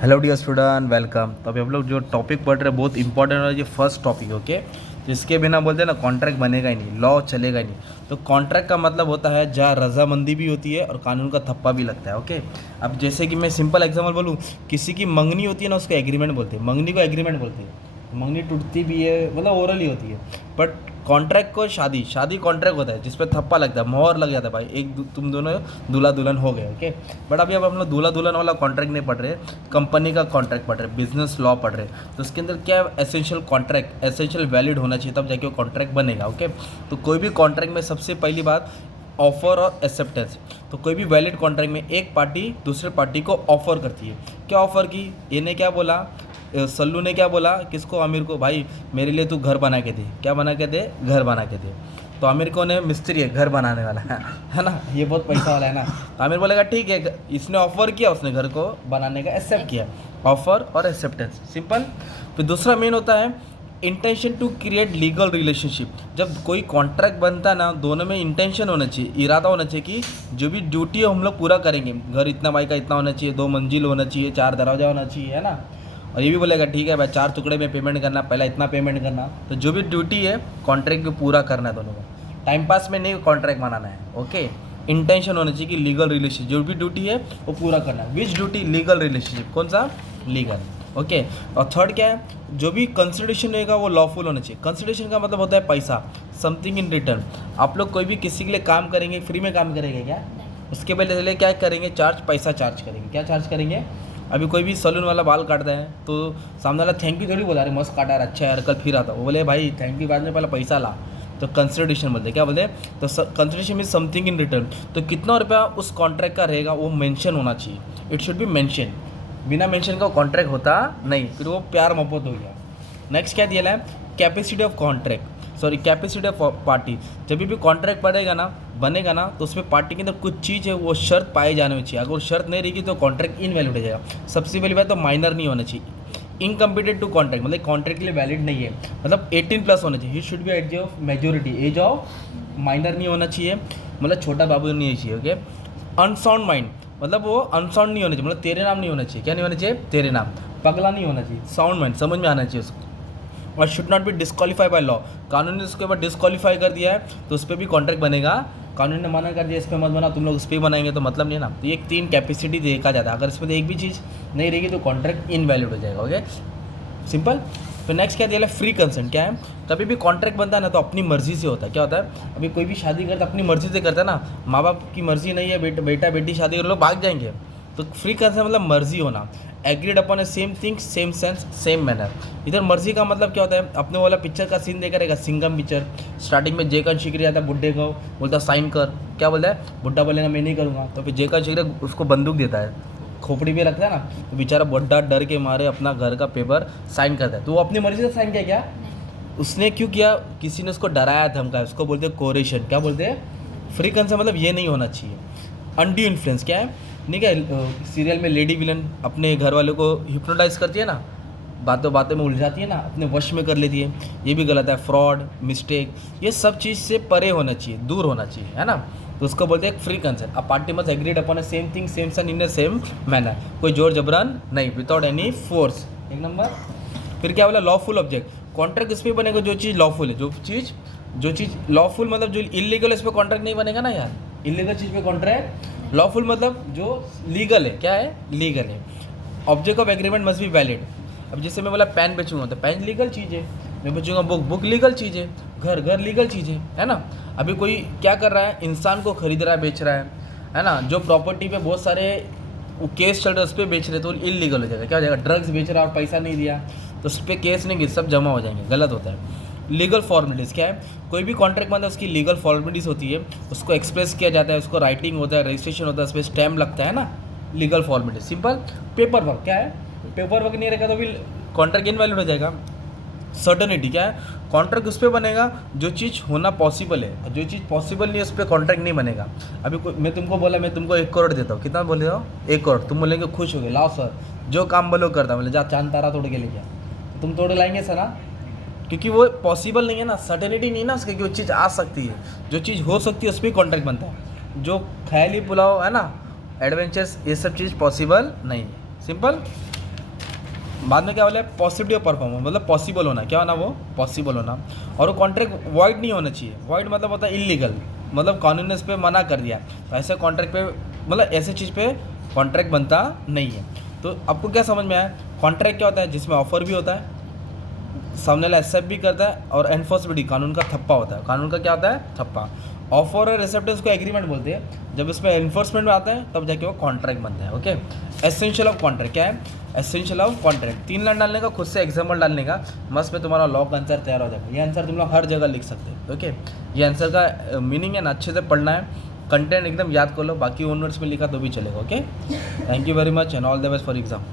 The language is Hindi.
Hello dear student, welcome. तो अभी हम लोग जो टॉपिक पढ़ रहे हैं बहुत इंपॉर्टेंट है, ये फर्स्ट टॉपिक। ओके, जिसके बिना बोलते हैं ना कॉन्ट्रैक्ट बनेगा ही नहीं, लॉ चलेगा ही नहीं। तो कॉन्ट्रैक्ट का मतलब होता है जहाँ रजामंदी भी होती है और कानून का थप्पा भी लगता है। ओके, अब जैसे कि मैं सिंपल एग्जांपल बोलूँ, किसी की मंगनी होती है ना, उसको एग्रीमेंट बोलते हैं, मंगनी को एग्रीमेंट बोलते हैं। मंगनी टूटती भी है, मतलब ओरल ही होती है। बट कॉन्ट्रैक्ट को शादी कॉन्ट्रैक्ट होता है जिस पे थप्पा लगता है, मोहर लग जाता है, भाई तुम दोनों दूल्हा दुल्हन हो गए। ओके, बट अभी अब हम लोग दूल्हा दुल्हन वाला कॉन्ट्रैक्ट नहीं पढ़ रहे, कंपनी का कॉन्ट्रैक्ट पढ़ रहे, बिजनेस लॉ पढ़ रहे। तो उसके अंदर क्या एसेंशियल कॉन्ट्रैक्ट, एसेंशियल वैलिड होना चाहिए, तब जाके वो कॉन्ट्रैक्ट बनेगा। ओके, तो कोई भी कॉन्ट्रैक्ट में सबसे पहली बात ऑफर और एक्सेप्टेंस। तो कोई भी वैलिड कॉन्ट्रैक्ट में एक पार्टी दूसरे पार्टी को ऑफर करती है। क्या ऑफर की? ये ने क्या बोला, सल्लू ने क्या बोला किसको, आमिर को, भाई मेरे लिए तू घर बना के दे। क्या बना के दे? घर बना के दे। तो आमिर को ने मिस्त्री है, घर बनाने वाला है ना, ये बहुत पैसा वाला है ना। तो आमिर बोलेगा ठीक है, इसने ऑफर किया, उसने घर को बनाने का एक्सेप्ट किया। ऑफर और एक्सेप्टेंस, सिंपल। फिर दूसरा मेन होता है intention to create legal relationship. जब कोई कॉन्ट्रैक्ट बनता है ना, दोनों में इंटेंशन होना चाहिए, इरादा होना चाहिए कि जो भी ड्यूटी है हम लोग पूरा करेंगे। घर इतना बाई का इतना होना चाहिए, 2 मंजिल होना चाहिए, 4 दरवाजा होना चाहिए, है ना। और ये भी बोलेगा ठीक है भाई 4 टुकड़े में पेमेंट करना, पहला इतना पेमेंट करना। तो जो भी ड्यूटी है कॉन्ट्रैक्ट को पूरा करना है दोनों का, टाइम पास में नहीं कॉन्ट्रैक्ट बनाना है। ओके, इंटेंशन होना चाहिए कि लीगल रिलेशनशिप, जो भी ड्यूटी है वो पूरा करना है। Which duty? Legal relationship. कौन सा? लीगल। ओके, और थर्ड क्या है, जो भी कंसिडरेशन रहेगा वो लॉफुल होना चाहिए। कंसिडरेशन का मतलब होता है पैसा, समथिंग इन रिटर्न। आप लोग कोई भी किसी के लिए काम करेंगे, फ्री में काम करेंगे क्या? उसके पहले क्या करेंगे? चार्ज, पैसा चार्ज करेंगे। क्या चार्ज करेंगे? अभी कोई भी सलून वाला बाल काटता है तो सामने वाला थैंक यू थोड़ी बोला, अरे मस्त काटा यार, अच्छा यार, कल फिर आता। वो बोले भाई थैंक यू बाद में, पहले पैसा ला। तो कंसिडरेशन बोलते, क्या बोलते? तो consideration mean something in return. तो कितना रुपया उस कॉन्ट्रैक्ट का रहेगा वो मेंशन होना चाहिए, इट शुड बी मेंशन। बिना मेंशन का कॉन्ट्रैक्ट होता नहीं, फिर वो प्यार मोहब्बत हो गया। नेक्स्ट क्या दिया है? Capacity of contract, sorry capacity of party. जब भी कॉन्ट्रैक्ट पड़ेगा ना, बनेगा ना, तो उसमें पार्टी के अंदर कुछ चीज़ है वो शर्त पाई जानी चाहिए। अगर वो शर्त नहीं रहेगी तो कॉन्ट्रैक्ट इनवैलिड हो जाएगा। सबसे पहली बात तो माइनर नहीं होना चाहिए। इनकम्पिटेड टू कॉन्ट्रैक्ट मतलब कॉन्ट्रैक्ट के लिए वैलिड नहीं है, मतलब 18+ होना चाहिए। He should be age of majority, age of minor नहीं होना चाहिए, मतलब छोटा बाबू नहीं होना चाहिए। ओके, अनसाउंड माइंड मतलब वो अनसाउंड नहीं होना चाहिए, मतलब तेरे नाम नहीं होना चाहिए। क्या नहीं होना चाहिए? तेरे नाम। पगला नहीं होना चाहिए, साउंड माइंड, समझ में आना चाहिए उसको। और should not be disqualify by law. कानून ने उसके ऊपर डिस्क्वालीफाई कर दिया है तो उस पर भी कॉन्ट्रैक्ट बनेगा। कानून ने मना कर दिया इस पर मत बना, तुम लोग इस पर बनाएंगे तो मतलब नहीं ना। तो ये 3 कैपेसिटी देखा जाता है, अगर इसमें एक भी चीज़ नहीं रहेगी तो कॉन्ट्रैक्ट इनवैलिड हो जाएगा। Okay, simple. तो नेक्स्ट क्या दिया है? Free consent. क्या है? कभी भी कॉन्ट्रैक्ट बनता है ना तो अपनी मर्जी से होता है। क्या होता है? अभी कोई भी शादी करता है अपनी मर्जी से करता है ना, माँ बाप की मर्जी नहीं है, बेटा बेटी शादी कर लो, भाग जाएंगे। तो फ्री कंसेंट मतलब मर्जी होना, agreed upon a same thing same sense same manner. इधर मर्जी का मतलब क्या होता है? अपने वाला पिक्चर का सीन देखा रहेगा, सिंगम पिक्चर, स्टार्टिंग में जेकन शिकरी आता है बुड्ढे को, बोलता साइन कर। क्या बोलता है? बुड्ढा बोलेगा मैं नहीं करूँगा, तो फिर जेकन शिकरी उसको बंदूक देता है, खोपड़ी पे रखता है ना, तो बेचारा बुड्ढा डर के मारे अपना घर का पेपर साइन करता है। तो वो अपनी मर्जी से साइन किया क्या? उसने क्यों किया? किसी ने उसको डराया धमकाया, उसको बोलते हैं कोरेशन। क्या बोलते हैं? फ्री कंसेंट मतलब ये नहीं होना चाहिए। अनड्यू इन्फ्लुएंस क्या है? नहीं क्या सीरियल में लेडी विलन अपने घर वालों को हिप्नोटाइज करती है ना, बातों बातों में उलझाती है ना, अपने वश में कर लेती है, ये भी गलत है। फ्रॉड, मिस्टेक, ये सब चीज़ से परे होना चाहिए, दूर होना चाहिए, है ना। तो उसको बोलते हैं free consent. A party must agreed upon a same thing same sense in a same manner. कोई जोर जबरन नहीं, विदाउट एनी फोर्स। एक नंबर। फिर क्या बोला? Lawful object. कॉन्ट्रैक्ट इस पर बनेगा जो चीज़ लॉफुल है, जो चीज़ लॉफुल मतलब जो इलीगल है इस पर कॉन्ट्रैक्ट नहीं बनेगा ना यार। इलीगल चीज़ पे कॉन्ट्रैक्ट, लॉफुल मतलब जो लीगल है। क्या है? लीगल है। Object of agreement must be valid. अब जैसे मैं बोला पेन बेचूंगा तो पेन लीगल चीज़ है, मैं बेचूंगा बुक लीगल चीज़ है, घर लीगल चीज़ है ना। अभी कोई क्या कर रहा है? इंसान को खरीद रहा है, बेच रहा है ना। जो प्रॉपर्टी पे बहुत सारे वो केस चल रहे उस पर बेच रहे तो इलीगल हो जाएगा। क्या हो जाएगा? ड्रग्स बेच रहा है और पैसा नहीं दिया तो उस पर केस नहीं गिर, सब जमा हो जाएंगे, गलत होता है। लीगल फॉर्मेलिटीज़ क्या है? कोई भी कॉन्ट्रैक्ट बनता है उसकी लीगल फॉर्मेलिटीज़ होती है, उसको एक्सप्रेस किया जाता है, उसको राइटिंग होता है, रजिस्ट्रेशन होता है, उस पर स्टैम्प लगता है ना, legal formality. Simple. Paper work क्या है? पेपर वर्क नहीं रहेगा तो भी कॉन्ट्रैक्ट इनवैलिड हो जाएगा। सर्टनिटी क्या है? कॉन्ट्रैक्ट उस पर बनेगा जो चीज़ होना पॉसिबल है, जो चीज़ पॉसिबल नहीं है उस पर कॉन्ट्रैक्ट नहीं बनेगा। अभी मैं तुमको बोला मैं तुमको 1 करोड़ देता हूँ, कितना बोले हो? 1 करोड़। तुम बोलेंगे खुश हो गए, लाओ सर जो काम बोलो करता, बोले जा चांद तारा तोड़ के लेके आ, तो तुम तोड़ लाएंगे सर ना, क्योंकि वो पॉसिबल नहीं है ना, सर्टेनिटी नहीं है ना उसकी कि वो चीज़ आ सकती है। जो चीज़ हो सकती है उस पर कॉन्ट्रैक्ट बनता है। जो ख्याली पुलाव है ना, एडवेंचर्स, ये सब चीज़ पॉसिबल नहीं है। सिंपल। बाद में क्या बोला है, पॉसिबिलिटी ऑफ परफॉर्मेंस, मतलब पॉसिबल होना, क्या होना वो, पॉसिबल होना। और वो कॉन्ट्रैक्ट वॉइड नहीं होना चाहिए। वॉइड मतलब होता है इलीगल, मतलब कानून ने इस पर मना कर दिया, तो ऐसे कॉन्ट्रैक्ट पे, मतलब ऐसे चीज़ पे कॉन्ट्रैक्ट बनता नहीं है। तो आपको क्या समझ में आया, कॉन्ट्रैक्ट क्या होता है, जिसमें ऑफर भी होता है, सामने वाला एक्सेप्ट भी करता है, और एनफोर्सबिलिटी, कानून का थप्पा होता है। कानून का क्या होता है, थप्पा। ऑफर और एक्सेप्टेंस को एग्रीमेंट बोलते हैं। जब इसमें एनफोर्समेंट में आता है तब जाके वो कॉन्ट्रैक्ट बनता है। ओके, एसेंशियल ऑफ कॉन्ट्रैक्ट क्या है, एसेंशियल ऑफ कॉन्ट्रैक्ट, 3 लाइन डालने का, खुद से एग्जाम्पल डालने का, मस्त में तुम्हारा लॉ का आंसर तैयार हो जाएगा। ये आंसर तुम लोग हर जगह लिख सकते हो। ओके, ये आंसर का मीनिंग है ना, अच्छे से पढ़ना है, कंटेंट एकदम याद कर लो, बाकी 1 वर्ड्स में लिखा तो भी चलेगा। Okay, thank you very much and all the best for exam.